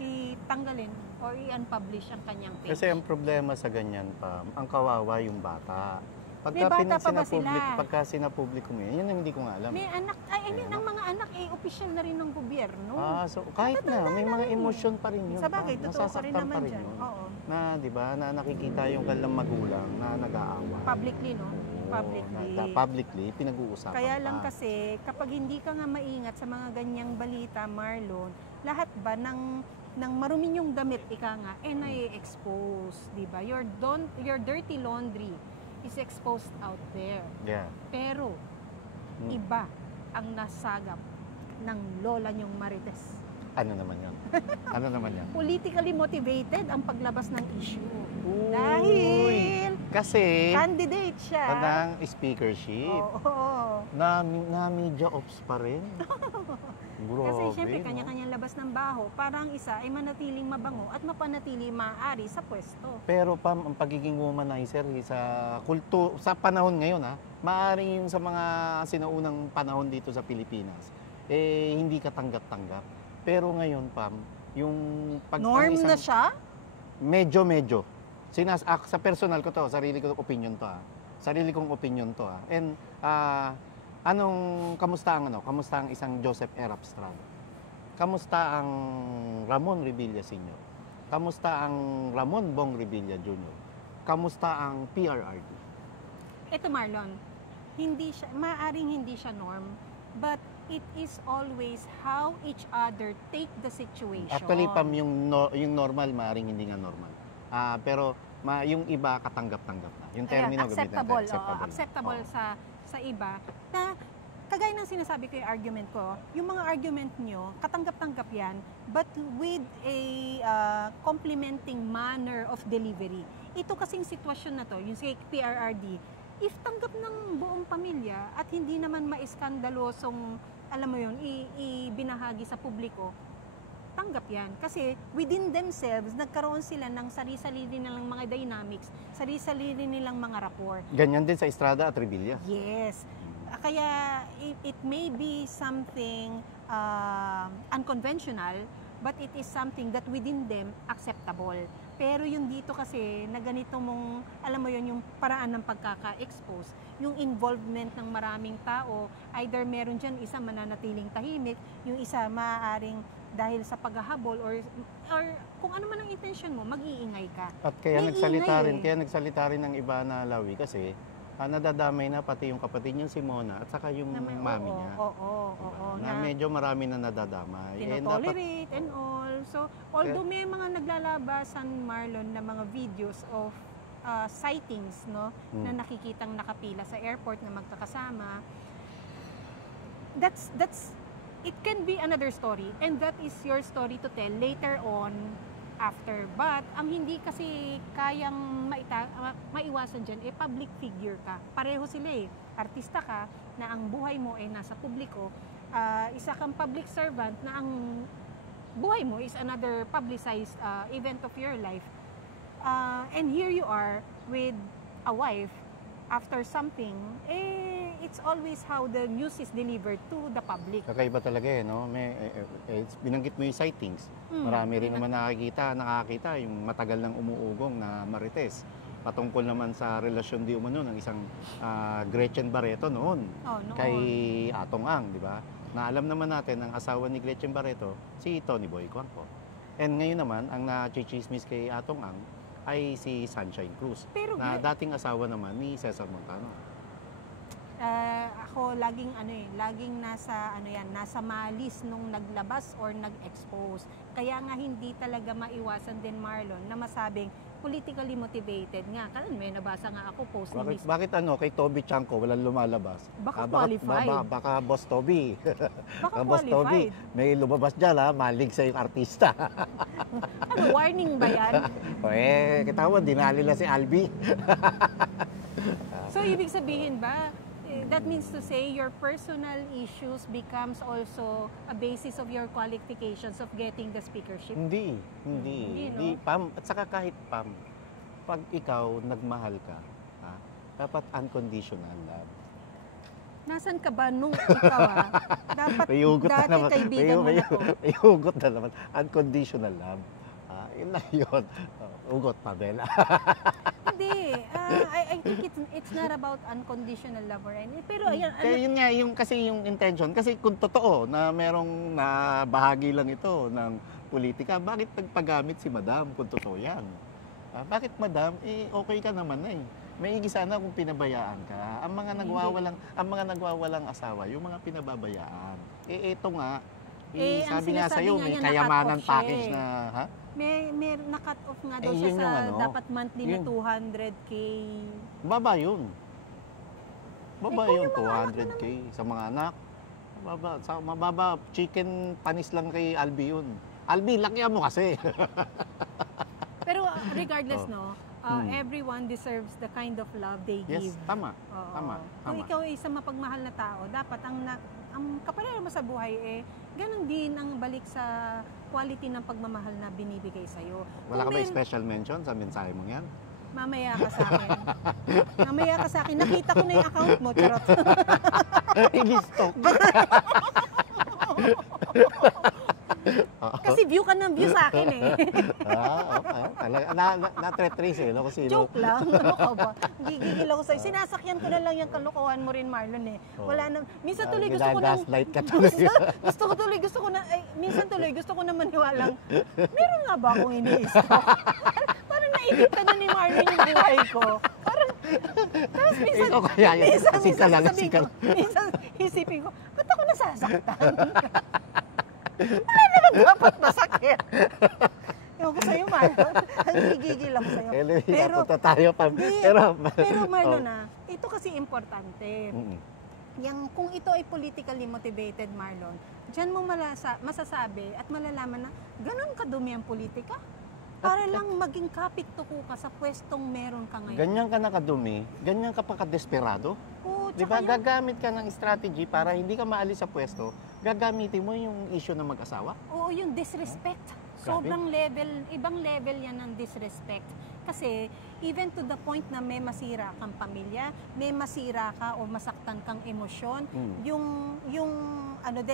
itanggalin or i-unpublish ang kanyang page. Kasi ang problema sa ganyan pa, ang kawawa yung bata. May bata pa ba sila? Pagka sinapubliko mo yun ang hindi ko nga alam. May anak, ang mga anak official na rin ng gobyerno. So kahit na, may mga emosyon pa rin yun. Sa bagay, totoo pa rin naman dyan. Yun. Oo. Na, di ba, na nakikita yung kanilang magulang na nag-aawa. Publicly, no? Publicly, pinag-uusapan. Kaya lang kasi, kapag hindi ka nga maingat sa mga ganyang balita, Marlon, lahat ba ng marumi yung damit, ika nga, na-expose, di ba? Your dirty laundry is exposed out there. Yeah. Pero, iba ang nasagap ng lola niyong Marites. Ano naman yan? Politically motivated ang paglabas ng issue. Uy, dahil kasi candidate siya. Padang speakership. Oo. Na media ops pa rin. Grabe, Kasi syempre, kanya-kanyang labas ng baho para ang isa ay manatiling mabango at mapanatili maaari sa pwesto. Pero ang pagiging womanizer sa panahon ngayon, maaring yung sa mga sinaunang panahon dito sa Pilipinas, hindi ka tanggap-tanggap. Pero ngayon, yung norm na siya? Medyo. Sa personal ko to, sarili kong opinion to. And kamusta ang isang Joseph R. Estrada? Kamusta ang Ramon Revilla Sr.? Kamusta ang Ramon Bong Revilla Jr.? Kamusta ang PRRD? Ito, Marlon, maaring hindi siya norm, but it is always how each other take the situation. Actually, yung normal, maaring hindi nga normal. Pero yung iba katanggap-tanggap na. Yung termino acceptable sa iba na kagaya ng sinasabi ko yung argument ko, yung mga argument nyo, katanggap-tanggap yan, but with a complementing manner of delivery. Ito kasing sitwasyon na to, yung sa PRRD, if tanggap ng buong pamilya at hindi naman maiskandalosong, alam mo yun, ibinahagi sa publiko, tanggap yan. Kasi within themselves, nagkaroon sila ng sarili-sarili nilang mga dynamics, sarili-sarili nilang mga rapport. Ganyan din sa Estrada at Revilla. Yes. Kaya it may be something unconventional, but it is something that within them acceptable. Pero yung dito kasi na ganito mong, alam mo yun, yung paraan ng pagkaka-expose, yung involvement ng maraming tao, either meron dyan isa mananatiling tahimik, yung isa maaaring dahil sa paghahabol or kung ano man ang intention mo, mag-iingay ka. At kaya nagsalita rin ng iba na Lawi kasi nadadamay na pati yung kapatid niyang si Mona at saka yung mami niya. Oo. Na medyo marami na nadadamay. Tinotolerate and all. So, although may mga naglalabasan, Marlon, na mga videos of sightings, no, na nakikitang nakapila sa airport na magkakasama, it can be another story, and that is your story to tell later on after. But ang hindi kasi kayang maiwasan dyan, public figure ka. Pareho sila artista ka na ang buhay mo nasa publiko, isa kang public servant na ang buhay mo is another publicized event of your life. And here you are with a wife after something, it's always how the news is delivered to the public. Kakaiba talaga no? Binanggit mo yung sightings. Marami rin naman nakakita yung matagal nang umuugong na Marites. Patungkol naman sa relasyon di umano ng isang Gretchen Barreto noon. Kay Atong Ang, di ba? Na alam naman natin ang asawa ni Gretchen Barreto, si Tony Boy Cuangco. And ngayon naman, ang na-chichismis kay Atong Ang ay si Sunshine Cruz, na dating asawa naman ni Cesar Montano. Ako laging nasa malis nung naglabas or nag-expose. Kaya nga hindi talaga maiwasan din, Marlon, na masabing politically motivated nga. Kasi may nabasa nga ako post ni Miss. Bakit kay Toby Chanco walang lumalabas? Baka qualified. Baka Boss Toby. Baka Boss Toby, may lumabas dyan malig sa yung artista. Warning ba yan? Kitawa, dinali na si Albi. So, ibig sabihin ba, That means to say your personal issues becomes also a basis of your qualifications of getting the speakership? Hindi, no? Pam, at saka kahit Pam, pag ikaw nagmahal ka, ha, dapat unconditional love. Nasaan ka ba nung ikaw Dapat May hugot na dati naman. kaibigan mo na ko. May hugot na naman. Unconditional love. Yun lang yun. Hugot pa, Bella. Hindi. I think it's not about unconditional love or anything. Pero ayan, Kaya yun nga, kasi yung intention. Kasi kung totoo na merong na bahagi lang ito ng politika, bakit nagpagamit si Madam kung totoo yan? Bakit Madam? Okay ka naman na eh. Maigi sana kung pinabayaan ka. Ang mga nagwawalang asawa, yung mga pinababayaan. Ito nga, sabi nga sa'yo, may kayamanan package na, ha? May na-cut off nga daw siya sa dapat monthly na 200K. Baba yun. Baba yun, 200K sa mga anak. Mababa, chicken panis lang kay Albi yun. Albi, lakihan mo kasi. Pero regardless, everyone deserves the kind of love they give. Yes, tama. Tama. Kung ikaw ay isang mapagmahal na tao, dapat ang kapareho mo sa buhay ganun din ang balik sa quality ng pagmamahal na binibigay sa'yo. Wala ka ba special mention sa mensahe mo yan? Mamaya ka sa akin. Mamaya ka sa akin. Nakita ko na yung account mo, charot. I-stalk. Kasi view ka ng view sa akin Okay. Na-tretrace no? Kasi joke lang. Ano ka ba? Gigigil ako sa'yo. Sinasakyan ko na lang yung kalokohan mo rin, Marlon Wala na. Minsan tuloy gusto ko na. Gaslight ka tuloy. Minsan tuloy gusto ko na maniwalang, meron nga ba akong ini-stalk? Parang naibig ka na ni Marlon yung buhay ko. Tapos minsan, minsan isipin ko, ba't ako nasasaktan? Wala naman dapat masakit. Ewan ko sa'yo, Marlon. Ang gigigil ako sa'yo. Pero tayo pa. Pero Marlon ito kasi importante. Kung ito ay politically motivated, Marlon, diyan mo masasabi at malalaman na ganun kadumi ang politika. Para lang maging kapit-tuko ka sa pwestong meron ka ngayon. Ganyan ka nakadumi, ganyan ka pa kadesperado. Di ba? Gagamit ka ng strategy para hindi ka maalis sa pwesto, gagamitin mo yung issue ng mag-asawa? Oo, yung disrespect. Sobrang ibang level yan ng disrespect. Kasi even to the point na may masira kang pamilya, may masira ka o masaktan kang emosyon, yung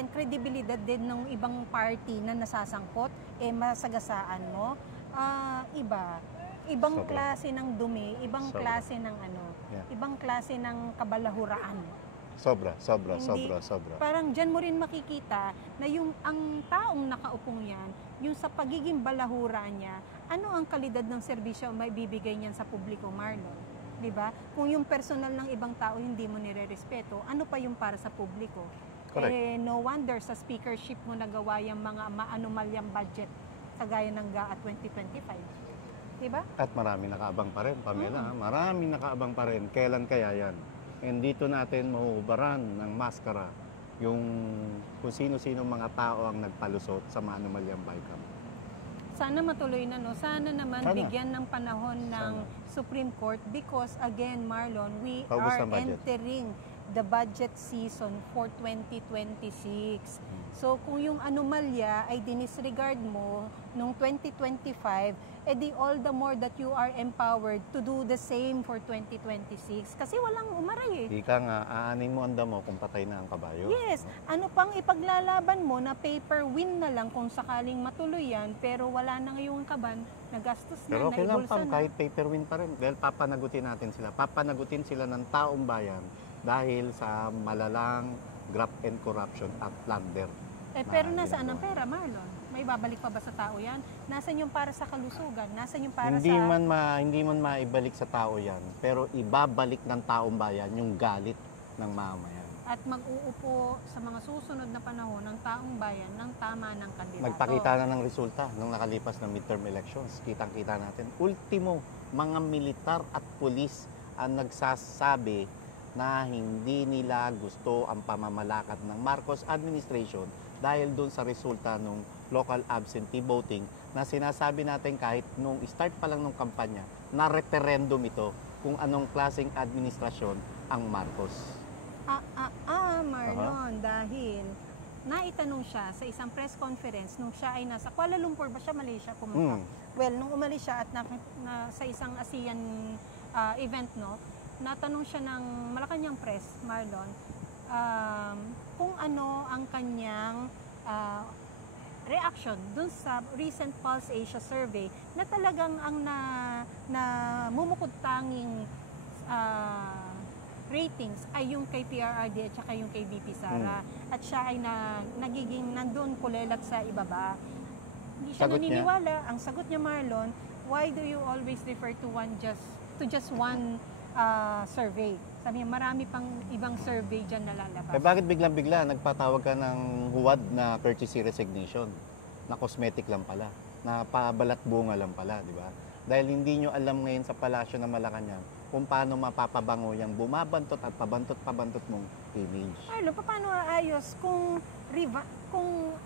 credibility din ng ibang party na nasasangkot, masagasaan mo, ibang klase ng dumi, ibang klase ng ibang klase ng kabalahuraan. Sobra. Parang dyan mo rin makikita na ang taong nakaupong yan, yung sa pagiging balahura niya, ano ang kalidad ng serbisyo ang maibibigay niyan sa publiko, Marlon? Diba? Kung yung personal ng ibang tao hindi mo nire-respeto, ano pa yung para sa publiko? Correct. No wonder sa speakership mo nagawa yung mga maanumalyang budget kagaya ng GAA 2025. Diba? At marami nakaabang pa rin, Pamela. Marami nakaabang pa rin. Kailan kaya yan? And dito natin mahubaran ng maskara yung kung sino-sino mga tao ang nagpalusot sa maanumalyang bycam. Sana matuloy na, no? Sana naman bigyan ng panahon ng Supreme Court because again, Marlon, we are entering the budget season for 2026. So kung yung anomalya ay dinisregard mo nung 2025, edi all the more that you are empowered to do the same for 2026. Kasi walang umaray Ika nga, aanin mo ang damo kung patay na ang kabayo. Yes. Ano pang ipaglalaban mo na paper win na lang kung sakaling matuloy yan, pero wala na ngayong kaban, nagastos na, pero okay lang, naibulsa na. kahit paper win pa rin. Dahil papanagutin natin sila. Papanagutin sila ng taong bayan dahil sa malalang graft and corruption at plunder. Pero nasaan ang pera, Marlon? May babalik pa ba sa tao yan? Nasaan yung para sa kalusugan? Nasaan yung para Hindi man maibalik sa tao yan, pero ibabalik ng taong bayan yung galit ng mamayan. At mag-uupo sa mga susunod na panahon ng taong bayan ng tama ng kandidato. Nagpakita na ng resulta nung nakalipas na midterm elections. Kitang-kita natin. Ultimo, mga militar at pulis ang nagsasabi na hindi nila gusto ang pamamalakad ng Marcos administration dahil doon sa resulta ng local absentee voting na sinasabi natin kahit nung start pa lang ng kampanya na referendum ito kung anong klaseng administrasyon ang Marcos. nagtanong siya sa isang press conference nung siya ay nasa Kuala Lumpur ba siya, Malaysia pumunta. Well, nung umalis siya at sa isang ASEAN event, no, natanong siya ng Malacanang Press, Marlon, kung ano ang kanyang reaction dun sa recent Pulse Asia survey na talagang ang na mumukod tanging ratings ay yung kay PRRD at saka yung kay VP Sara. At siya ay nagiging nandun kulelat sa ibaba. Hindi siya naniniwala. Ang sagot niya, Marlon, why do you always refer to just one survey? Sabi niya, marami pang ibang survey dyan na lalabas. Bakit biglang-bigla nagpatawag ka ng huwad na courtesy resignation? Na cosmetic lang pala. Na pabalat bunga lang pala, di ba? Dahil hindi nyo alam ngayon sa palasyo ng Malacanang kung paano mapapabango yung bumabantot at pabantot mong image. Marlon, paano aayos kung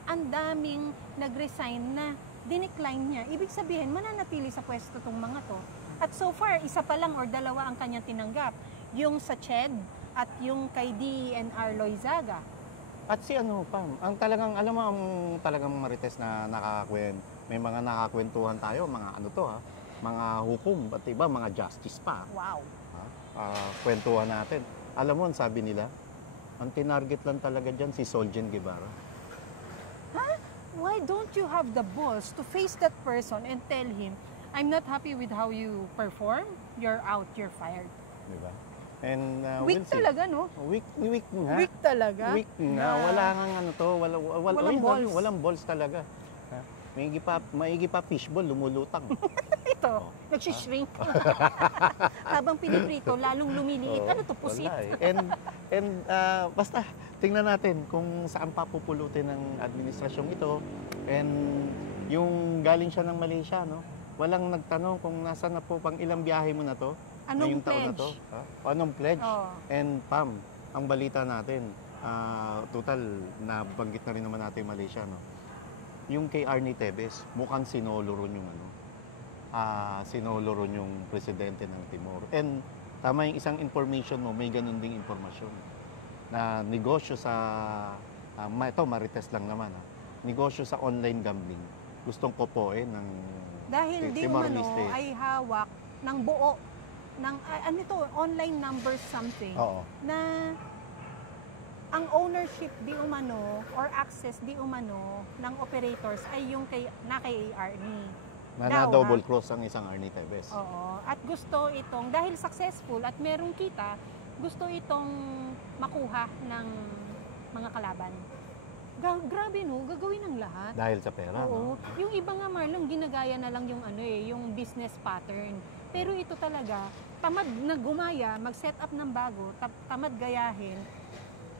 ang daming nag-resign na dinecline niya? Ibig sabihin, mananatili sa pwesto tong mga to. At so far, isa pa lang or dalawa ang kanyang tinanggap. Yung sa CHED at yung kay DENR Loizaga. At si ano pa, ang talagang, alam mo, ang talagang marites na may mga nakakwentuhan tayo, mga ano to ha, mga hukom, at iba, mga justice pa. Wow. Kwentuhan natin. Alam mo, sabi nila, ang tinarget lang talaga dyan si Soljen Guevara. Huh? Why don't you have the balls to face that person and tell him, I'm not happy with how you perform, you're out, you're fired. Diba? And weak talaga, no? Weak nga. Weak talaga. Weak nga. Wala kang ano to, walang balls. Walang balls talaga. Maigi pa fishball, lumulutang. Ito, nagsishrink. Habang piniprito, lalong lumiliit. Ano to, pusit? And basta, tingnan natin kung saan papupulutin ng administrasyong ito. And yung galing siya ng Malaysia, no? Walang nagtanong kung nasa na po pang ilang biyahe mo na to. Anong taon na to? Anong pledge? Oh. And Pam, ang balita natin, total, nabanggit na rin naman natin yung Malaysia, no? Yung kay Arnie Tevez, mukhang sinolo ron yung sinolo ron yung presidente ng Timor. And tama yung isang information mo, may ganun ding informasyon na negosyo sa, ito marites lang naman, negosyo sa online gambling. Gustong kopoin ng dahil di umano ay hawak ng buo ng ano ito, online number something. Oo. Na ang ownership di umano or access di umano ng operators ay yung kay Arnie. Na double cross ang isang Arnie Tevez. Oo. At gusto itong, dahil successful at merong kita, gusto itong makuha ng mga kalaban. Grabe no, gagawin ng lahat. Dahil sa pera, oo. no? Yung iba nga Marlon, ginagaya na lang yung yung business pattern. Pero ito talaga, tamad na gumaya, mag-set up ng bago, tamad gayahin.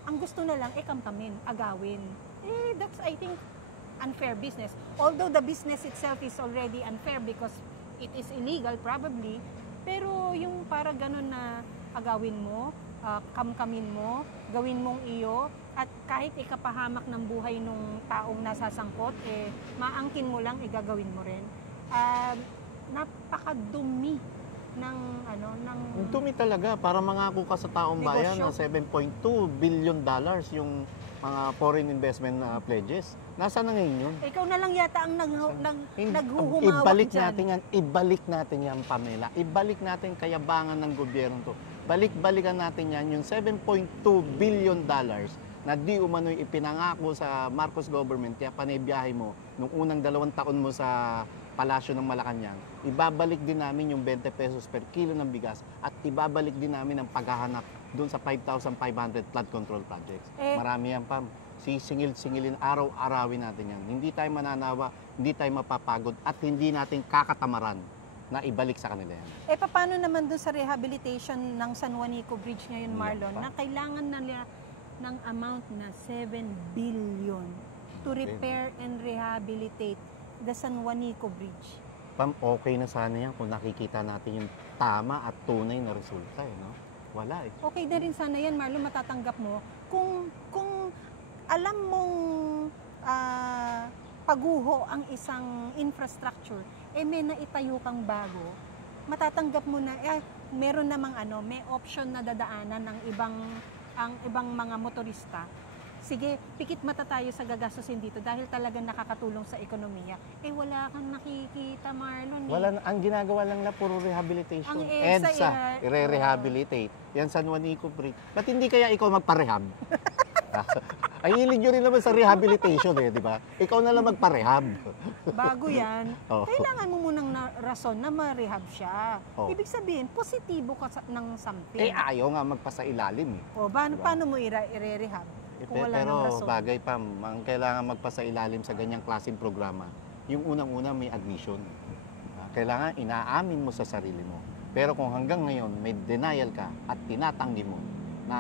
Ang gusto na lang, kamkamin, agawin. That's, I think, unfair business. Although the business itself is already unfair because it is illegal probably, pero yung para ganun na agawin mo, kamkamin mo, gawin mong iyo, at kahit ikapahamak ng buhay nung taong nasasangkot, maangkin mo lang, gagawin mo rin. Napakadumi ng dumi talaga para mangako ka sa taong bayan negosyo. na $7.2 billion yung mga foreign investment pledges. Nasaan na ngayon yun? Ikaw na lang yata ang naghuhumawak dyan. Ibalik natin yan, Pamela. Ibalik natin kayabangan ng gobyerno to. Balik-balikan natin yan, yung $7.2 billion na di umano'y ipinangako sa Marcos government, kaya panibiyahe mo nung unang 2 taon mo sa palasyo ng Malacanang, ibabalik din namin yung 20 pesos per kilo ng bigas at ibabalik din namin ang paghahanap doon sa 5,500 flood control projects. Marami yan, Pam. Sisingil-singilin, araw-arawin natin yan. Hindi tayo mananawa, hindi tayo mapapagod at hindi natin kakatamaran na ibalik sa kanila yan. Paano naman doon sa rehabilitation ng San Juanico Bridge ngayon, Marlon, na kailangan nila ng amount na 7 billion to repair and rehabilitate the San Juanico Bridge. Pam, okay na sana yan kung nakikita natin yung tama at tunay na resulta, no? Wala eh. Okay na rin sana yan, Marlon, matatanggap mo kung alam mong paguho ang isang infrastructure, may naitayo kang bago, matatanggap mo na, meron namang may option na dadaanan ng ibang mga motorista sige, pikit mata tayo sa gagastusin dito dahil talagang nakakatulong sa ekonomiya. Wala kang nakikita, Marlon. Ang ginagawa lang na puro rehabilitation. Ang EDSA, i-rehabilitate. Yan San Juanico Bridge. Ba't hindi kaya ikaw magparehab? Ay, hilig nyo rin naman sa rehabilitation di ba? Ikaw na lang magparehab. Bago yan, kailangan mo munang rason na ma-rehab siya. Ibig sabihin, positibo ka ng something. Ayaw nga magpasailalim Paano mo i-rehab? Pero bagay pa, ang kailangan magpasailalim sa ganyang klaseng programa, yung unang-una may admission. Kailangan inaamin mo sa sarili mo. Pero kung hanggang ngayon may denial ka at tinatanggi mo na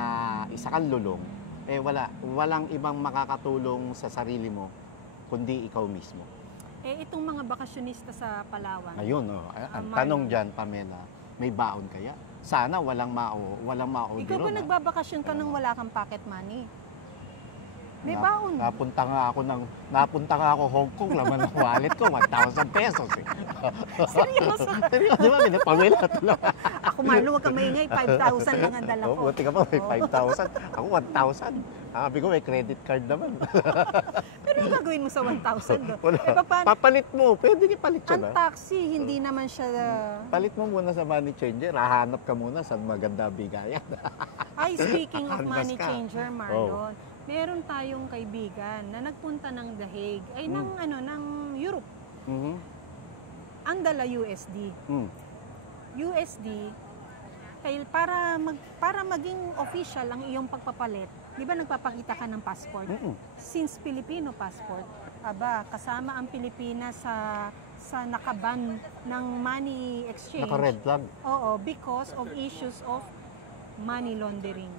isa kang lulong, walang ibang makakatulong sa sarili mo kundi ikaw mismo. Itong mga bakasyonista sa Palawan. Ayun, ang tanong dyan, Pamela, may baon kaya? Sana walang mao. Ikaw ba nagbabakasyon ka nang wala kang pocket money? May baon. Napunta nga ako Hong Kong, laman ng wallet ko, 1,000 pesos. Seryoso? Seryoso, di ba? Pamela tuloy. Ako, Marlo, huwag ka maingay. 5,000 lang ang dala ko. Buti ka pa, may 5,000. Ako, 1,000. Sabi ko, may credit card naman. Pero ang gagawin mo sa 1,000 doon? Papalit mo. Pwede ipalit siya Ang taxi, hindi naman siya... Palit mo muna sa money changer. Hahanap ka muna sa maganda bigayan. Speaking of money changer, Marlon, meron tayong kaibigan na nagpunta ng The Hague, ng Europe. Mm-hmm. Ang dala USD. USD, para maging official ang iyong pagpapalit, di ba nagpapakita ka ng passport? Since Filipino passport, kasama ang Pilipinas sa nakaban ng money exchange. Naka-red flag? Oo, because of issues of money laundering.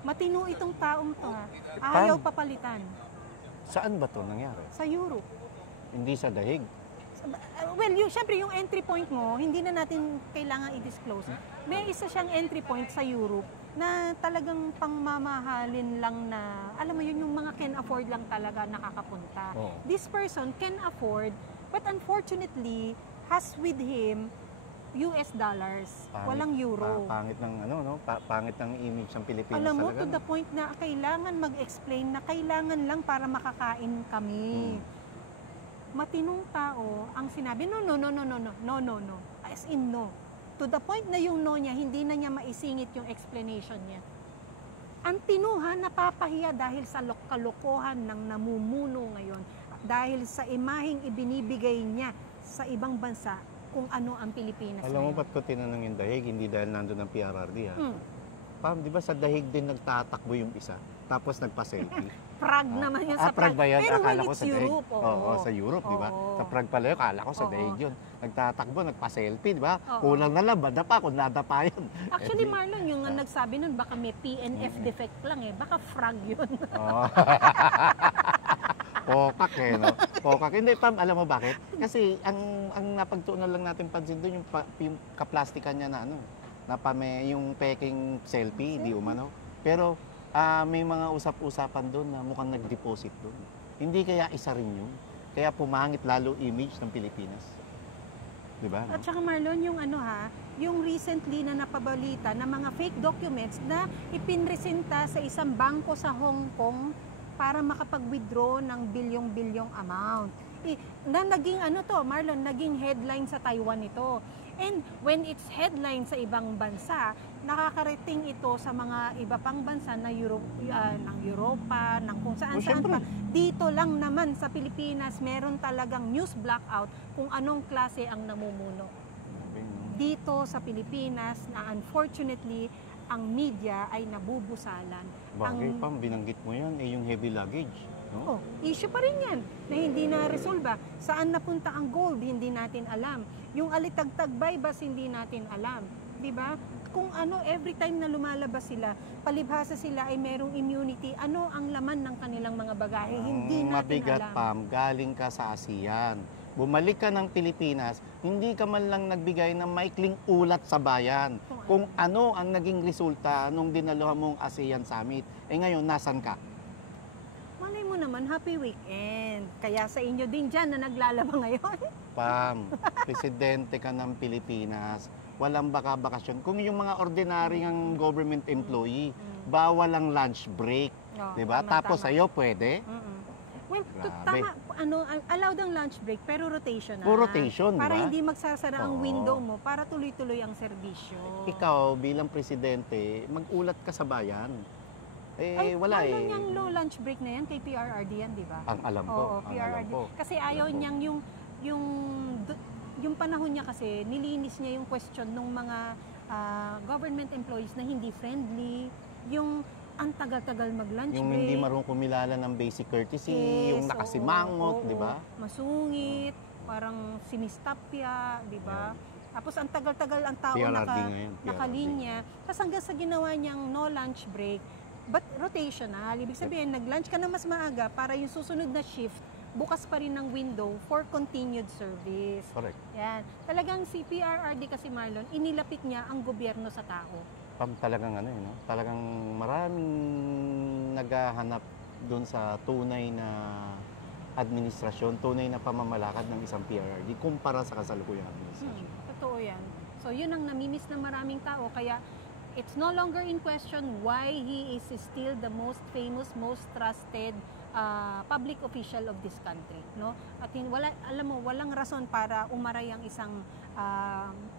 Matino itong taong to Ayaw papalitan. Saan ba to nangyari? Sa Europe. Hindi sa The Hague? Well, syempre yung entry point mo, hindi na natin kailangan i-disclose. May isa siyang entry point sa Europe na talagang pangmamahalin lang na, alam mo yun, yung mga can afford lang talaga nakakapunta. This person can afford, but unfortunately, has with him US dollars, walang euro. Pangit ng pangit ng image ng Pilipinas. Alam mo, to the point na kailangan mag-explain na kailangan lang para makakain kami. Matinong tao ang sinabi, no. As in no. To the point na yung no niya, hindi na niya maisingit yung explanation niya. Ang tinuhan, napapahiya dahil sa kalokohan ng namumuno ngayon. Dahil sa imaheng ibinibigay niya sa ibang bansa, kung ano ang Pilipinas. Alam mo ba't ko tinanong yung The Hague, hindi dahil nandun ang PRRD Pam, di ba sa The Hague din nagtatakbo yung isa, tapos nagpa-selfie? Prague naman yun sa Prague ba yan? Pero akala when ko it's sa Europe, sa Europe, di ba? Sa Prague pala yun, akala ko sa The Hague yun. Nagtatakbo, nagpa-selfie, di ba? Kulang na lang, badapa kung nadapa yun. Actually, Marlon, yung nagsabi nun, baka may PNF defect lang baka frag yun. Pokak no? Pokak. Hindi, Pam, alam mo bakit? Kasi ang napagtuunan lang natin pansin doon yung kaplastikan niya na yung peking selfie, di umano. Pero may mga usap-usapan doon na mukhang nag-deposit doon. Hindi kaya isa rin yun. Kaya pumangit lalo image ng Pilipinas. Di ba? At saka Marlon, yung recently na napabalita na mga fake documents na ipinresenta sa isang bangko sa Hong Kong para makapag-withdraw ng bilyong-bilyong amount. Na naging Marlon, naging headline sa Taiwan ito. And when it's headline sa ibang bansa, nakakarating ito sa mga iba pang bansa na ng Europa, ng kung saan-saan pa. Dito lang naman sa Pilipinas, meron talagang news blackout kung anong klase ang namumuno. Dito sa Pilipinas, na unfortunately, ang media ay nabubusalan. Bagay, Pam, binanggit mo yan, yung heavy luggage. No? Issue pa rin yan na hindi na-resolve. Saan napunta ang gold, hindi natin alam. Yung alitagtag bypass, hindi natin alam. Diba? Kung every time na lumalabas sila, palibhasa sila ay merong immunity, ano ang laman ng kanilang mga bagahe, hindi natin mabigat, alam. Pam, galing ka sa ASEAN. Bumalik ka ng Pilipinas, hindi ka man lang nagbigay ng maikling ulat sa bayan kung ano ang naging resulta nung dinaluhan mong ASEAN Summit. Ngayon, nasan ka? Malay mo naman, happy weekend. Kaya sa inyo din dyan na naglalaba ngayon. Pam, presidente ka ng Pilipinas, walang bakasyon. Kung yung mga ordinary ng government employee, bawal ang lunch break. Oh, Di ba? tama, Tapos tama. sa'yo pwede. Well, Grabe. tama, allowed ang lunch break, pero rotation na. Puro rotation, Para di ba? hindi magsasara ang Oo. window mo, para tuloy-tuloy ang serbisyo. Ikaw bilang presidente, mag-ulat ka sa bayan. Ay, Wala lalo eh. niyang low lunch break na yan, kay PRRD yan, di ba? Ang alam ko. Oo, ang alam PRRD. ko. Kasi ayaw Alam ko. niyang yung panahon niya kasi, nilinis niya yung question ng mga government employees na hindi friendly, yung ang tagal-tagal mag-lunch Yung break. hindi marunong kumilala ng basic courtesy, Yes, yung nakasimangot, oo, di ba? Masungit, parang sinistapya, di ba? Tapos ang tagal-tagal ang tao PRRD ngayon, PRRD. nakalinya. Tapos hanggang sa ginawa niyang no lunch break, but rotational. Ibig sabihin, nag-lunch ka na mas maaga para yung susunod na shift, bukas pa rin ng window for continued service. Correct. Yan. Talagang si PRRD kasi, Marlon, inilapit niya ang gobyerno sa tao. Talagang ano no? Talagang maraming naghahanap doon sa tunay na administrasyon, tunay na pamamalakad ng isang PRRD kumpara sa kasalukuyang administrasyon. Totoo yan. So yun ang namimiss ng maraming tao. Kaya it's no longer in question why he is still the most famous, most trusted public official of this country, no? At alam mo, walang rason para umaray ang isang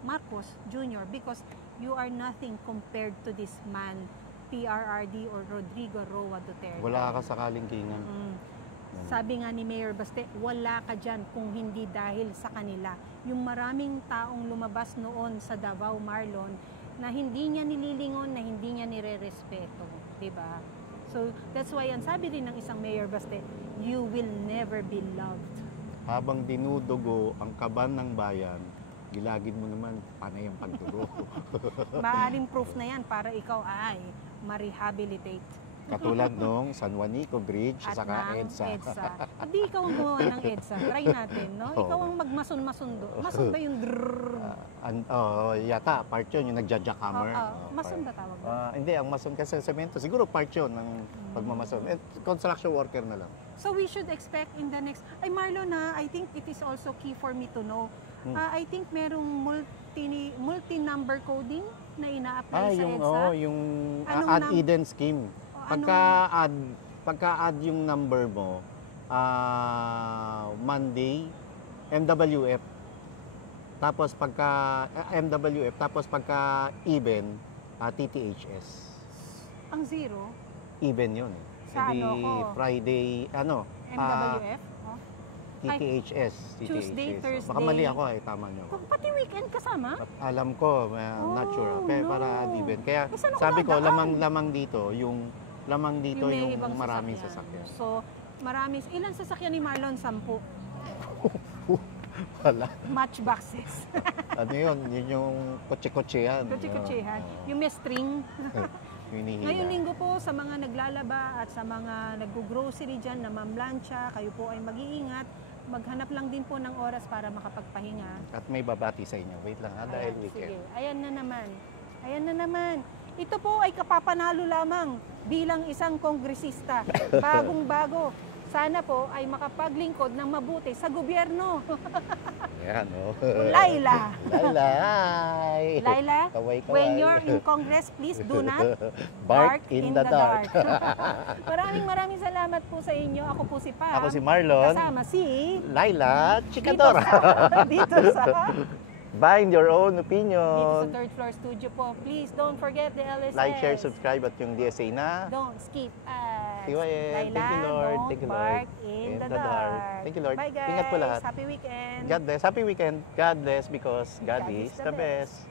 Marcos Jr. because you are nothing compared to this man, PRRD or Rodrigo Roa Duterte. Wala ka sakaling kingan. Sabi nga ni Mayor Baste, wala ka dyan kung hindi dahil sa kanila. Yung maraming taong lumabas noon sa Davao, Marlon, na hindi niya nililingon, na hindi niya nire-respeto. Diba? So, that's why, ang sabi rin ng isang Mayor Baste, you will never be loved. Habang dinudugo ang kaban ng bayan, gilagid mo naman panay ang pagdugo. Maaring proof na yan para ikaw ay ma-rehabilitate. Katulad nung San Juanico Bridge At saka ng EDSA. Hindi ikaw ang gumawa ng EDSA. Try natin, no? Oo. Ikaw ang magmason-masundo. Mason ba yung drrrr? Yata, part yun, yung nagja-jackhammer. Mason ba tawag doon? Hindi, ang mason kasi sa semento, siguro part yun ng pagmamason. Construction worker na lang. So we should expect in the next... Ay Marlon I think it is also key for me to know. I think merong multi-number coding na ina-apply sa EDSA. yung Anong add-Eden scheme. Pagka-add yung number mo, Monday, MWF. Tapos MWF, tapos pagka even, TTHS. Ang zero? Even yun. Sa Hindi ano ko? Friday, MWF? TTHS. Tuesday, Thursday. Baka mali ako tama nyo. Pati weekend kasama? Alam ko, not sure. Kaya no. para even. Kaya Saan ako sabi ko, dadaan? lamang dito yung may ibang maraming sasakyan. So, ilan sasakyan ni Marlon? 10. Wala. Matchboxes. Ano yun? Yun yung kotse-kotsehan. Kutsi-kutsihan. Yung may string. Yung hinihila. Ngayong linggo po sa mga naglalaba at sa mga nag-grocery dyan na mamlansya, kayo po ay mag-iingat. Maghanap lang din po ng oras para makapagpahinga. At may babati sa inyo. Wait lang dahil weekend. Sige, ayan na naman. Ayan na naman. Ito po ay kapapanalo lamang bilang isang kongresista. Bagong-bago. Sana po ay makapaglingkod ng mabuti sa gobyerno. Ayan, Laila. Laila, hi! Laila, Kaway-kaway. when you're in Congress, please do not Bark in the dark. Maraming salamat po sa inyo. Ako po si Pam. Ako si Marlon. Kasama si Laila Chikadora. Dito sa Bind your own dito opinion. sa third floor studio po. Please don't forget the LSS. Like, share, subscribe at yung DSA na. Don't skip ads. TYL. Laila, Thank you, Lord. don't Thank you, bark Lord. in the dark. Thank you, Lord. Bye guys. Ingat po lahat. Happy weekend. God bless. Happy weekend. God bless because God is the best.